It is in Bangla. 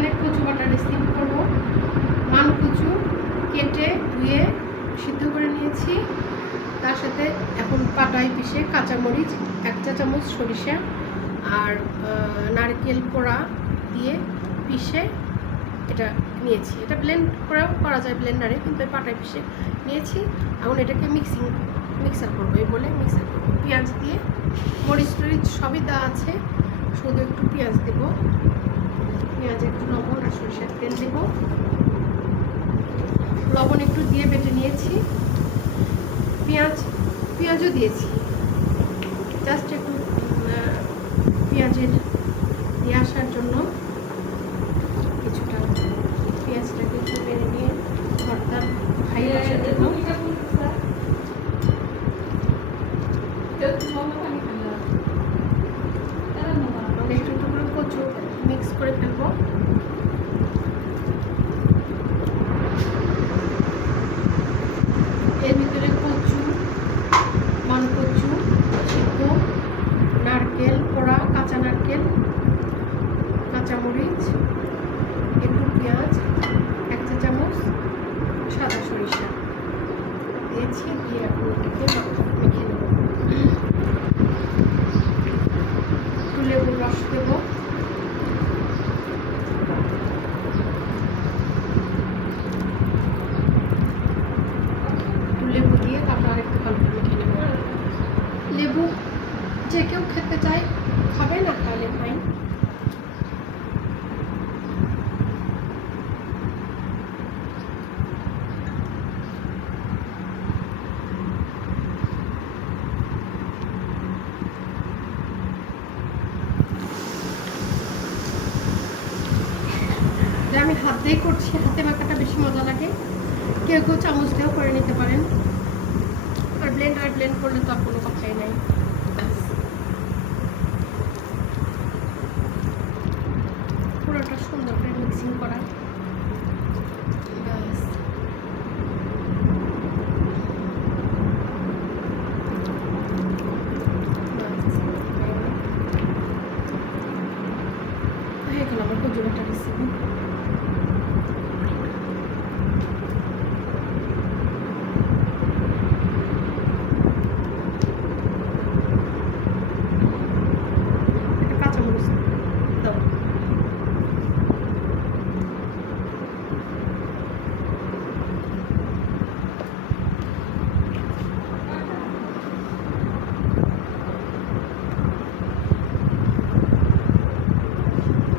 এখানে কচু বাটা রেসিপি করব। মান কচু কেটে ধুয়ে সিদ্ধ করে নিয়েছি, তার সাথে এখন পাটায় পিষে কাঁচামরিচ, 1 চা চামচ সরিষা আর নারকেল কোড়া দিয়ে পিষে এটা নিয়েছি। এটা ব্লেন্ড করা যায় ব্লেন্ডারে, কিন্তু পাটায় পিষে নিয়েছি। এখন এটাকে মিক্সার করবো, এই বলে মিক্সার করবো। পেঁয়াজ দিয়ে মরিচ টরিচ সবই দেওয়া আছে, শুধু একটু পেঁয়াজ দেবো, পেঁয়াজে একটু লবণ আর সরিষার তেল দেবো, লবণ একটু দিয়ে বেটে নিয়েছি। পেঁয়াজও দিয়েছি, জাস্ট একটু পেঁয়াজের দিয়ে আসার জন্য কিছুটা পেঁয়াজটাকে একটু মেরে নিয়ে ভর্তা খাই আসার জন্য একটু টুকরো কচু মিক্স করে ফেলবো। এর ভিতরে কচু, মান কচু সিদ্ধ, নারকেল কোড়া, কাঁচা নারকেল, কাঁচামরিচ, একটু পেঁয়াজ, 1 চা চামচ সাদা সরিষা দিয়েছি, দিয়ে এখন এটাকে মেখে নেব। একটু লেবুর রস দেবো, লেবু দিয়ে তারপর আরেকটু ভালো করে মেখে নেব। লেবু যে কেউ খেতে চায় খাবে, না খাওয়ালে ফাইন। আমি হাত দিয়ে করছি, হাতে মাখাটা বেশি মজা লাগে। কেউ কেউ চামচ দিয়েও করে নিতে পারেন, আর ব্লেন্ড করলে তো আর কোনো কথাই নাই। পুরোটা সুন্দর করে মিক্সিং করা, হয়ে গেল আমার কচু বাটা রেসিপি।